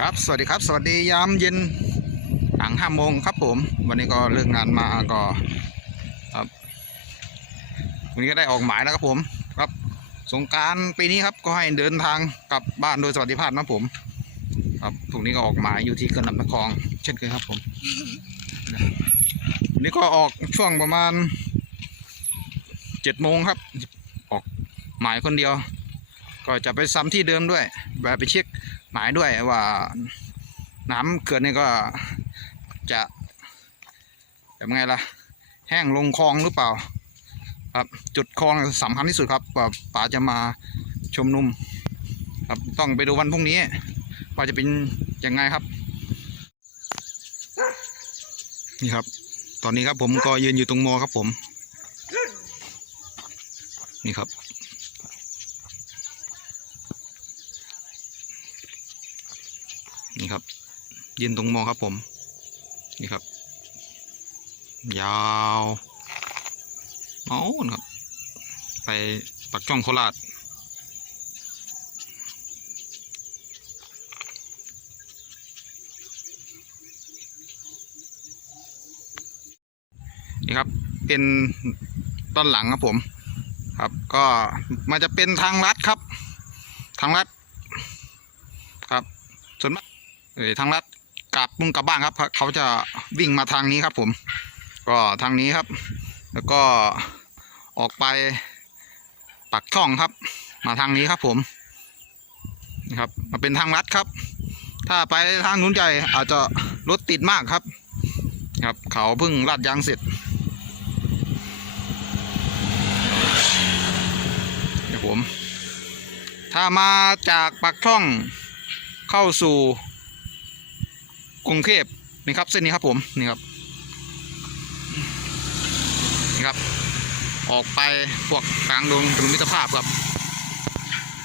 ครับ สวัสดีครับ สวัสดียามเย็นหลังห้าโมงครับผม วันนี้ก็เลิกงานมาก็ครับวันนี้ก็ได้ออกหมายแล้วครับผม ครับ สงการปีนี้ครับก็ให้เดินทางกลับบ้านโดยสวัสดิภาพนะผม ครับพรุ่งนี้ก็ออกหมายอยู่ที่เขื่อนลำตะคองเช่นเคยครับผมวันนี้ก็ออกช่วงประมาณเจ็ดโมงครับ ออกหมายคนเดียว ก็จะไปซ้ำที่เดิมด้วยแบบไปเช็ค หมายด้วยว่าน้ำเขื่อนนี่ก็จะแบบไงล่ะ แห้งลงคลองหรือเปล่า ครับจุดคลองสำคัญที่สุดครับว่าป่าจะมาชมนุม ครับต้องไปดูวันพรุ่งนี้ว่าจะเป็นยังไงครับ นี่ครับ ตอนนี้ครับผมก็ยืนอยู่ตรงมอครับผม นี่ครับ ครับ ยืนตรงมองครับผม นี่ครับ ยาวเอานะครับ ไปปักช่องโคราชนี่ครับ เป็นต้นหลังครับผม ครับ ก็มันจะเป็นทางลัดครับ ทางลัดครับ ส่วนมาก เออทางลัดกลับมุ่งกลับบ้านครับ เขาจะวิ่งมาทางนี้ครับผม ก็ทางนี้ครับ แล้วก็ออกไปปักช่องครับ มาทางนี้ครับผมนี่ครับมาเป็นทางลัดครับ ถ้าไปทางนู้นใหญ่อาจจะรถติดมากครับ ครับเขาเพิ่งลาดยางเสร็จเดี๋ยวผม ถ้ามาจากปักช่องเข้าสู่ กรุงเทพนี่ครับเส้นนี้ครับผมนี่ครับนี่ครับ ออกไปพวกกลางดงถึงมิตรภาพครับ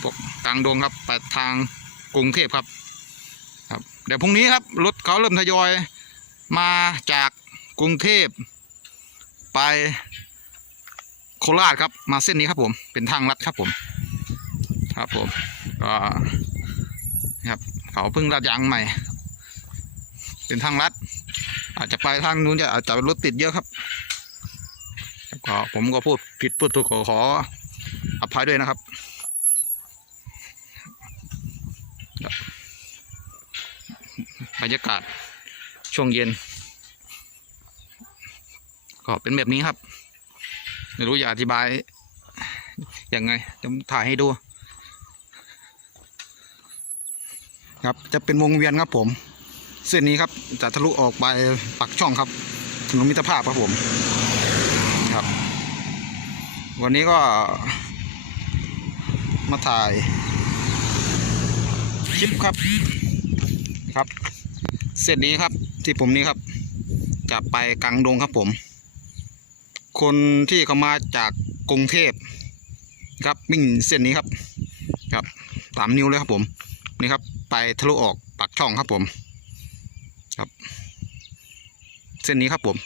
พวกกลางดงครับไปทางกรุงเทพครับ ครับเดี๋ยวพรุ่งนี้ครับรถเขาเริ่มทยอยมาจากกรุงเทพไปโคราชครับมาเส้นนี้ครับผมเป็นทางลัดครับผมครับผมก็ครับเขาเพิ่งลาดยางใหม่ เป็นทางลัด อาจจะไปทางนู้นจะอาจจะรถติดเยอะครับก็ผมก็พูดผิดพูดถูกขอขออภัยด้วยนะครับบรรยากาศช่วงเย็น ก็เป็นแบบนี้ครับ ไม่รู้จะอธิบายยังไงจะถ่ายให้ดู ครับจะเป็นวงเวียนครับผม เส้นนี้ครับจะทะลุออกไปปักช่องครับถนนมิตรภาพครับผมครับ วันนี้ก็มาถ่ายคลิปครับครับ เส้นนี้ครับที่ผมนี้ครับ จะไปกลางดงครับผม คนที่เขามาจากกรุงเทพครับวิ่งเส้นนี้ครับ ครับสามนิ้วเลยครับผมนี่ครับ ไปทะลุออกปักช่องครับผม ครับ เส้นนี้ครับผม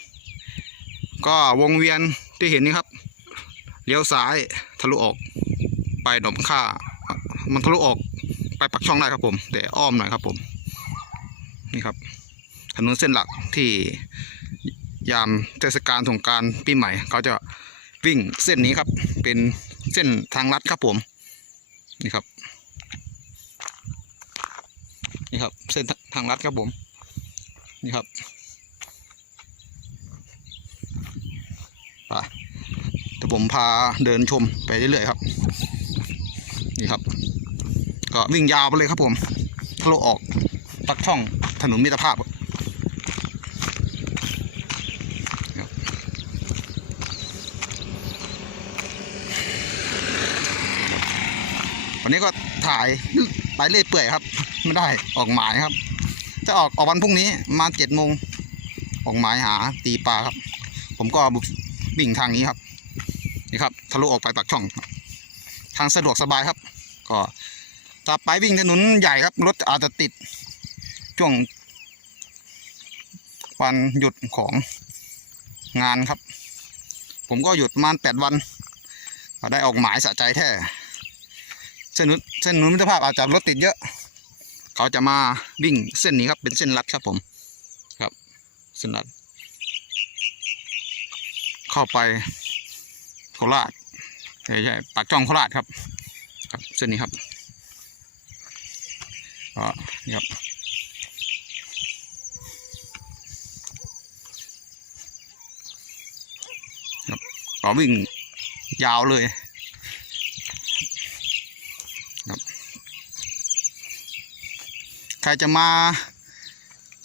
ก็วงเวียนที่เห็นนี่ครับ เลี้ยวซ้ายทะลุออกไปหนองค่า มันทะลุออกไปปักช่องได้ครับผม แต่อ้อมหน่อยครับผม นี่ครับถนนเส้นหลักที่ยามเทศกาลสงการปีใหม่ เขาจะวิ่งเส้นนี้ครับ เป็นเส้นทางลัดครับผม นี่ครับ นี่ครับ เส้นทางลัดครับผม นี่ครับไปเดี๋ยวผมพาเดินชมไปเรื่อยๆครับ นี่ครับ ก็วิ่งยาวไปเลยครับผมทะลุออกปักช่องถนนมิตรภาพวันนี้ก็ถ่ายไปเรื่อยเปื่อยครับ ไม่ได้ออกหมายครับ จะออกออกวันพรุ่งนี้มาเจ็ดโมงออกหมายหาตีปลาครับ ผมก็วิ่งทางนี้ครับ นี่ครับ ทะลุออกไปปากช่อง ทางสะดวกสบายครับ ก็ถ้าไปวิ่งถนนใหญ่ครับรถอาจจะติดช่วงวันหยุดของงานครับ ผมก็หยุดประมาณแปดวันได้ออกหมายสะใจแท้เส้นนุนเส้นนุนมิตรภาพอาจจะรถติดเยอะ เขาจะมาวิ่งเส้นนี้ครับ เป็นเส้นลัดครับผมครับเส้นลัด เข้าไปโคราชใช่ใช่ปากช่องโคราชครับ ครับเส้นนี้ครับก็นี่ครับครับก็วิ่งยาวเลย ครับ ใครจะมา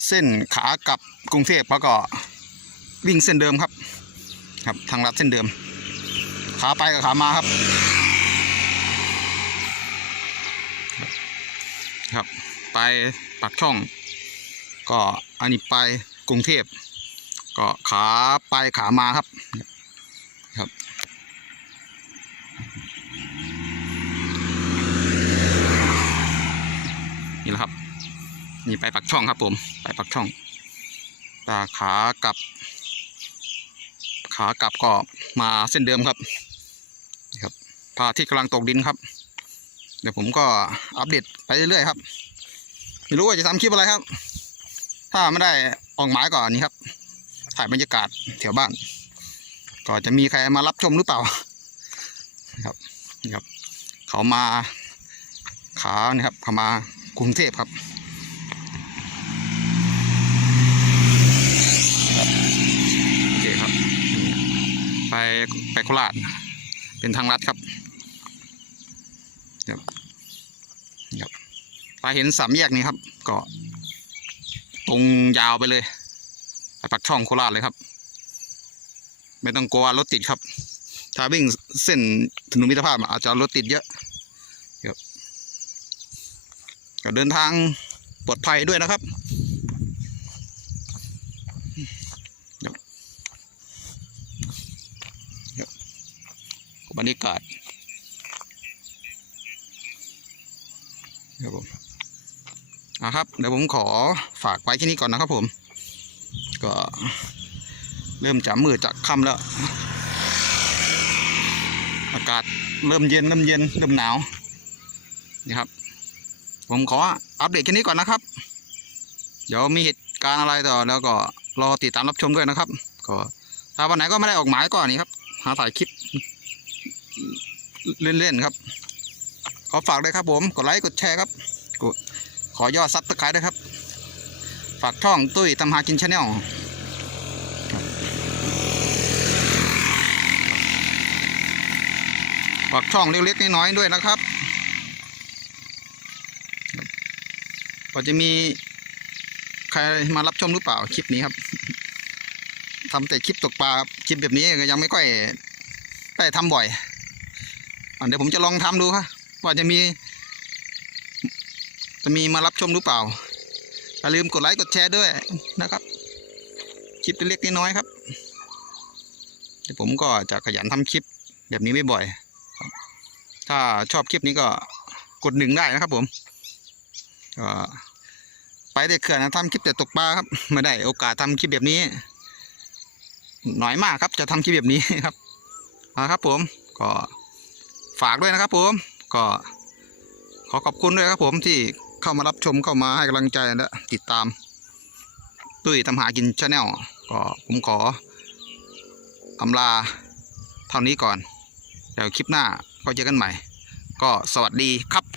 เส้นขากลับกรุงเทพก็วิ่งเส้นเดิมครับ ครับทางลัดเส้นเดิม ขาไปกับขามาครับ ครับไปปากช่อง ก็อันนี้ไปกรุงเทพก็ขาไปขามาครับ นี่แหละครับ นี่ไปปักช่องครับผม ไปปักช่องตาขากลับ ขากลับก็มาเส้นเดิมครับนี่ครับพาทิตย์กำลังตกดินครับ เดี๋ยวผมก็อัปเดตไปเรื่อยๆครับ ไม่รู้ว่าจะทำคลิปอะไรครับ ถ้าไม่ได้ออกหมายก่อนนี่ครับ ถ่ายบรรยากาศแถวบ้าน ก็จะมีใครมารับชมหรือเปล่าครับนี่ครับ เขามาขาเนี่ยครับเขามากรุงเทพครับโอเคครับ ไปไปโคราชเป็นทางลัดครับเดี๋ยวนี่ครับไปเห็นสามแยกนี้ครับ ก็ ตรงยาวไปเลยไปปักช่องโคราชเลยครับ ไม่ต้องกลัวรถติดครับ ถ้าวิ่งเส้นถนนมิตรภาพอาจจะรถติดเยอะครับก็เดินทางปลอดภัยด้วยนะครับครับ บรรยากาศครับผมอะครับ เดี๋ยวผมขอฝากไว้ที่นี้ก่อนนะครับผม ก็เริ่มจะมืดจากค่ำแล้ว อากาศเริ่มเย็นเริ่มเย็นเริ่มหนาวนี่ครับ ผมขออัปเดตแค่นี้ก่อนนะครับ เดี๋ยวมีเหตุการณ์อะไรต่อแล้วก็รอติดตามรับชมด้วยนะครับ ก็ถ้าวันไหนก็ไม่ได้ออกหมายก่อนนี่ครับ หาถ่ายคลิป เล่นๆครับ ขอฝากด้วยครับผม กดไลค์กดแชร์ครับกดขอยอดซับสไครต์ด้วยครับ ฝากช่องตุ้ยทำหากินชาแนลฝากช่องเล็กๆน้อยๆด้วยนะครับก็จะมีใครมารับชมหรือเปล่าคลิปนี้ครับทำแต่คลิปตกปลาคลิปแบบนี้ก็ยังไม่ค่อยได้ทำบ่อย เดี๋ยวผมจะลองทำดูครับว่าจะมี จะมีมารับชมหรือเปล่าอย่าลืมกดไลค์กดแชร์ด้วยนะครับคลิปเล็กๆน้อยๆครับเดี๋ยวผมก็จะขยันทำคลิปแบบนี้ไม่บ่อยถ้าชอบคลิปนี้ก็กดหนึ่งได้นะครับผมก็ไปได้เขื่อนนะทำคลิปแต่ตกปลาครับไม่ได้โอกาสทำคลิปแบบนี้น้อยมากครับจะทำคลิปแบบนี้ครับนะครับผมก็ ฝากด้วยนะครับ ผมก็ขอขอบคุณด้วยครับผมที่เข้ามารับชมเข้ามาให้กำลังใจและติดตามตุ้ยทำหากินชาแนลก็ผมขออำลาเท่านี้ก่อน เดี๋ยวคลิปหน้าก็เจอกันใหม่ ก็สวัสดีครับ